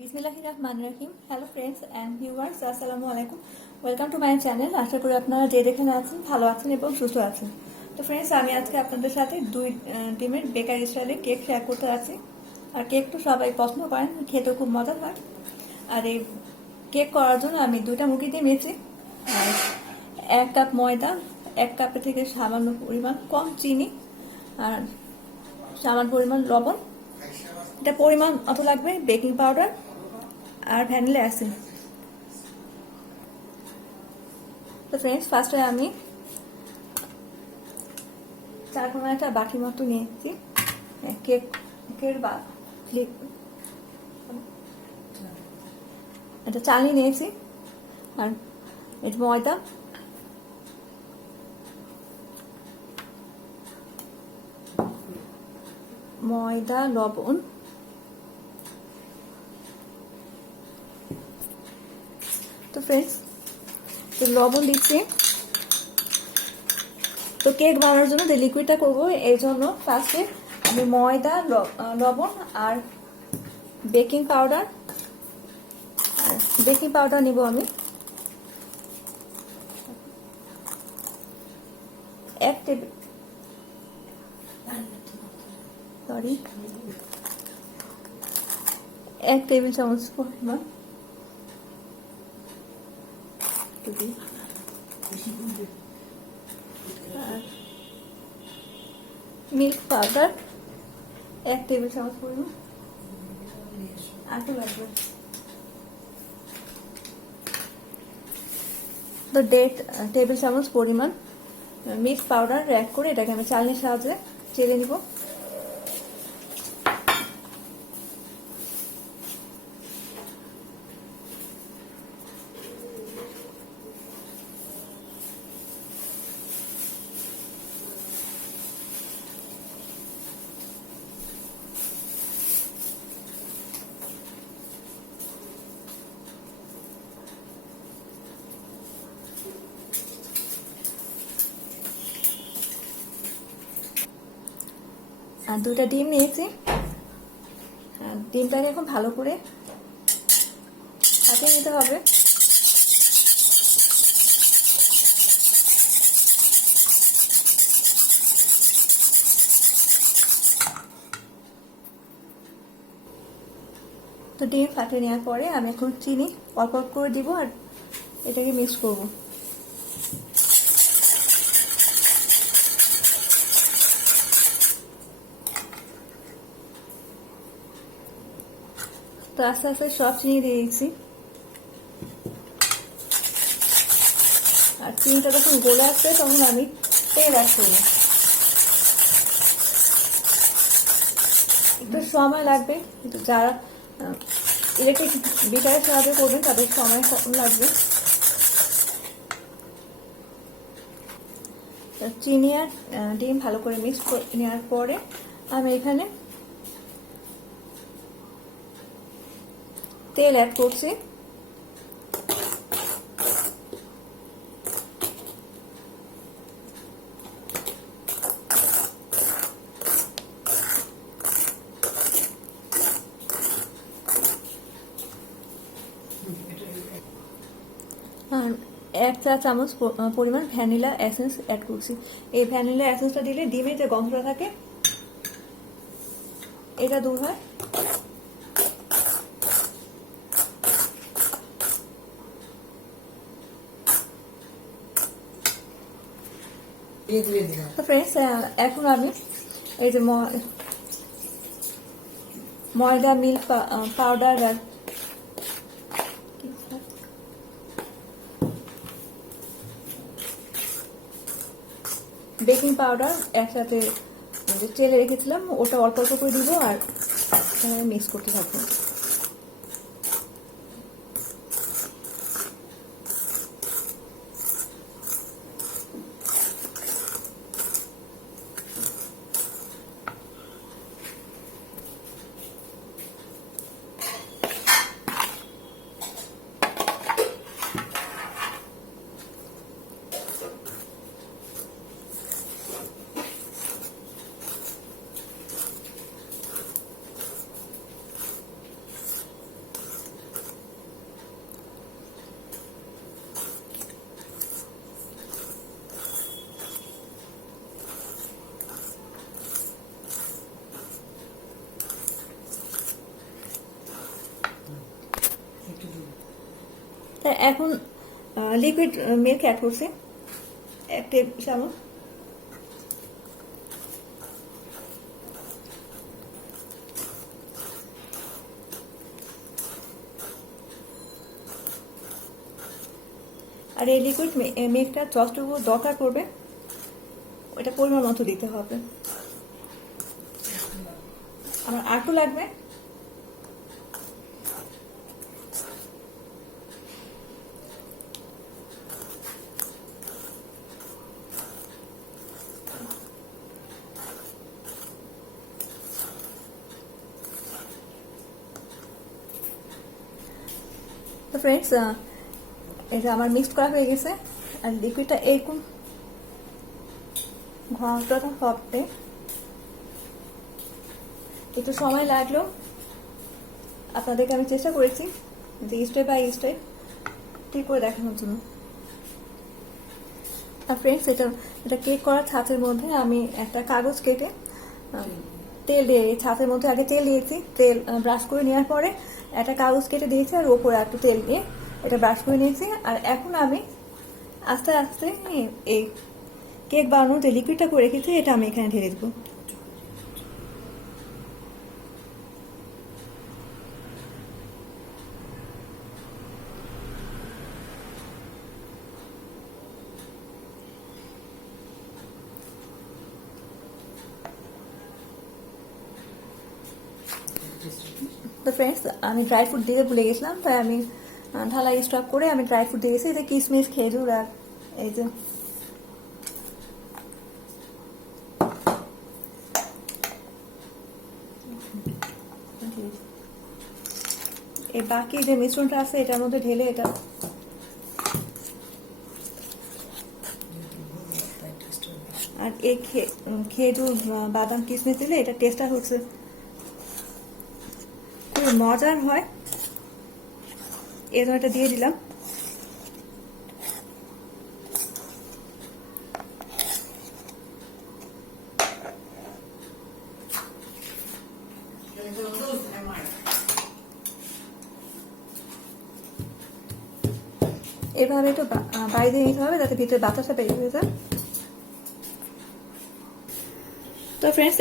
বিসমিল্লাহিররহমানিররহিম। Hello friends and viewers, আসসালামু আলাইকুম। Welcome to my channel. আশা করি আপনারা যে যেখানে আছেন ভালো আছেন এবং সুস্থ আছেন। তো ফ্রেন্ডস, আমি আজকে আপনাদের সাথে দুই ডিমের বেকারি স্টাইলে কেক শেয়ার করতে আছি। আর কেক তো সবাই পছন্দ করেন, খেতেও খুব মজার হয়। আর এই কেক করার জন্য আমি দুইটা মুরগি ডিম নিয়েছি, আর 1 কাপ ময়দা, 1 কাপের থেকে সামান্য পরিমাণ কম চিনি, আর সামান্য পরিমাণ লবণ। এটা পরিমাণ অত লাগবে, বেকিং পাউডার আর ভ্যানিলা অ্যাসেন্স। তো ফ্রেন্ডস, ফার্স্টে আমি 4 কোণা একটা বাটির মতো নিয়েছি কেকের একটা চালনি নিয়েছি, আর এটা ময়দা, লবণ, তো ফ্রেন্ডস তো লবণ দিচ্ছি। তো কেক বানানোর জন্য যে লিকুইডটা করবো, এই জন্য ফার্স্টে আমি ময়দা, লবণ আর বেকিং পাউডার নিব আমি 1 টেবিল চামচ পরিমাণ। মিল্ক পাউডার 1 টেবিল চামচ পরিমাণ। লাগবে তো 1.5 টেবিল চামচ পরিমাণ মিল্ক পাউডার অ্যাড করে এটাকে আমি চালনির সাহায্যে চেলে নিব। আর 2টা ডিম নিয়েছি, ডিমটাকে এখন ভালো করে ফাটিয়ে নিতে হবে। তো ডিম ফাটিয়ে নেওয়ার পরে আমি এখন চিনি অল্প অল্প করে দিব আর এটাকে মিক্স করব। তো আস্তে আস্তে সব চিনি দিয়ে দিচ্ছি, আর চিনিটা যখন গলে আসবে তখন আমি তেল অ্যাড করব। একটু সময় লাগবে, কিন্তু যারা ইলেকট্রিক বিটারের সাহায্যে করবেন তাদের সময় কম লাগবে। চিনি আর ডিম ভালো করে মিক্স করে নেওয়ার পরে আমি এখানে তেল অ্যাড করছি। আর 1 চা চামচ পরিমাণ ভ্যানিলা এসেন্স অ্যাড করছি। এই ভ্যানিলা এসেন্সটা দিলে ডিমের যে গন্ধটা থাকে এটা দূর হয়। ফ্রেন্ডস, এখন আমি এই যে ময়দা, মিল্ক পাউডার আর বেকিং পাউডার একসাথে চেলে রেখেছিলাম, ওটা অল্প অল্প করে দিব আর মিক্স করতে থাকবো। এখন লিকুইড মিল্ক অ্যাড করছি 1 টেবিল চামচ। আর এই লিকুইড মিল্কটা যতটুকু দরকার পড়বে ওটা পরিমাণ মতো দিতে হবে। আমার আরটু লাগবে। তো ফ্রেন্ডস, এটা আমার মিক্সড করা হয়ে গেছে। আর লিকুইডটা এরকম ঘনত্বটা হবে। একটু সময় লাগলো, আপনাদেরকে আমি চেষ্টা করেছি যে স্টেপ বাই স্টেপ ঠিক করে দেখানোর জন্য। আর ফ্রেন্ডস, এটা কেক করার ছাঁচের মধ্যে আমি একটা কাগজ কেটে তেল দিয়ে, ছাঁচের মধ্যে আগে তেল দিয়েছি, তেল ব্রাশ করে নেওয়ার পরে একটা কাগজ কেটে দিয়েছি আর ওপরে একটু তেল দিয়ে এটা ব্রাশ করে নিয়েছি। আর এখন আমি আস্তে আস্তে এই কেক বানানোর যে লিকুইডটা করে রেখেছি এটা আমি এখানে ঢেলে দেবো। তো ফ্রেন্ডস, আমি ড্রাই ফ্রুট দিয়ে ভুলে গেছিলাম, তাই আমি ঢালাই স্টপ করে আমি ড্রাই ফ্রুট দিয়েছি। এই যে কিশমিশ, খেজুর আর এই যে এই বাকি যে মিশ্রণটা আছে এটার মধ্যে ঢেলে এটা আর এই খেজুর, বাদাম, কিশমিশ দিলে এটা টেস্টটা হচ্ছে খুব মজার হয়। এই জন্য এটা দিয়ে দিলাম। এভাবে একটু বাইরে দিয়ে নিতে হবে যাতে ভিতরে বাতাসটা বেরিয়ে হয়ে যায়। তো ফ্রেন্ডস,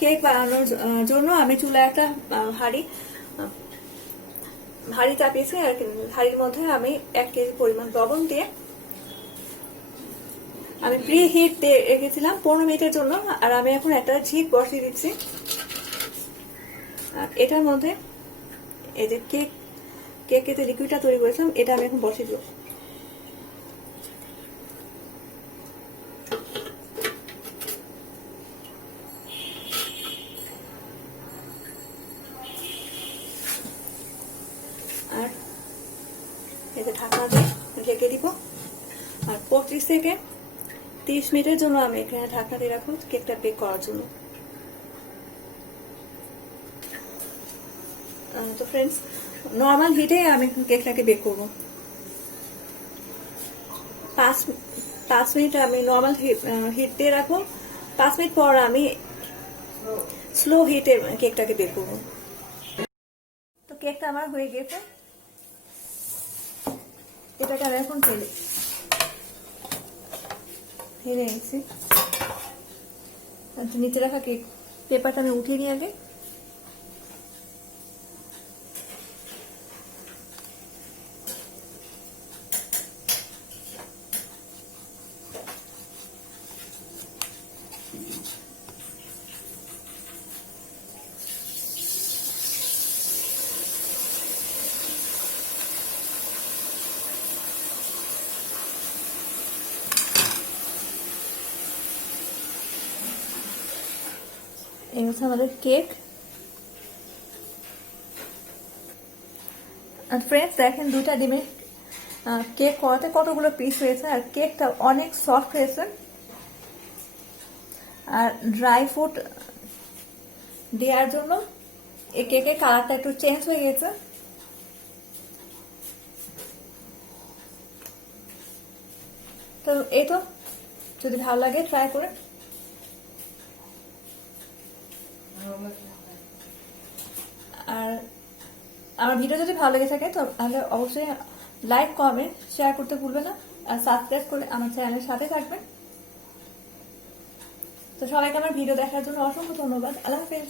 কেক বানানোর জন্য আমি চুলায় একটা হাঁড়ি চাপিয়েছি। আর হাঁড়ির মধ্যে আমি 1 কেজি পরিমাণ লবণ দিয়ে আমি প্রি হিট দিয়ে রেখেছিলাম 15 মিনিটের জন্য। আর আমি এখন একটা ঝিক বসিয়ে দিচ্ছি। এটার মধ্যে এই যে কেকের যে লিকুইডটা তৈরি করেছিলাম এটা আমি এখন বসিয়ে দেবো। আর এই যে ঢাকনা দিয়ে ঢেকে দিব। আর 25 থেকে 30 মিনিটের জন্য আমি এখানে ঢাকনা দিয়ে রাখবো কেকটা বেক করার জন্য। তো ফ্রেন্ডস, নর্মাল হিটে আমি কেকটাকে বেক করব। 5 মিনিট আমি নর্মাল হিট দিয়ে রাখবো। 5 মিনিট পর আমি স্লো হিটে কেকটাকে বেক করব। তো কেকটা আমার হয়ে গেছে। এটাকে আমি এখন ঢেলে নিচ্ছি। নিচে রাখা কেক পেপারটা আমি উঠিয়ে নিয়ে আগে। এই হচ্ছে আমাদের কেক। আর ফ্রেন্ডস, দেখেন 2টা ডিমের কেক করাতে কতগুলো পিস হয়েছে। আর কেকটা অনেক সফট হয়েছে। আর ড্রাই ফ্রুট দেওয়ার জন্য এই কেকের কালারটা একটু চেঞ্জ হয়ে গেছে। তো এই তো, যদি ভালো লাগে ট্রাই করে। আর আমার ভিডিও যদি ভালো লেগে থাকে তাহলে অবশ্যই লাইক কমেন্ট শেয়ার করতে ভুলবেন না, আর সাবস্ক্রাইব করে আমার চ্যানেলের সাথে থাকবেন। তো সবাইকে আমার ভিডিও দেখার জন্য অসংখ্য ধন্যবাদ। আল্লাহ হাফেজ।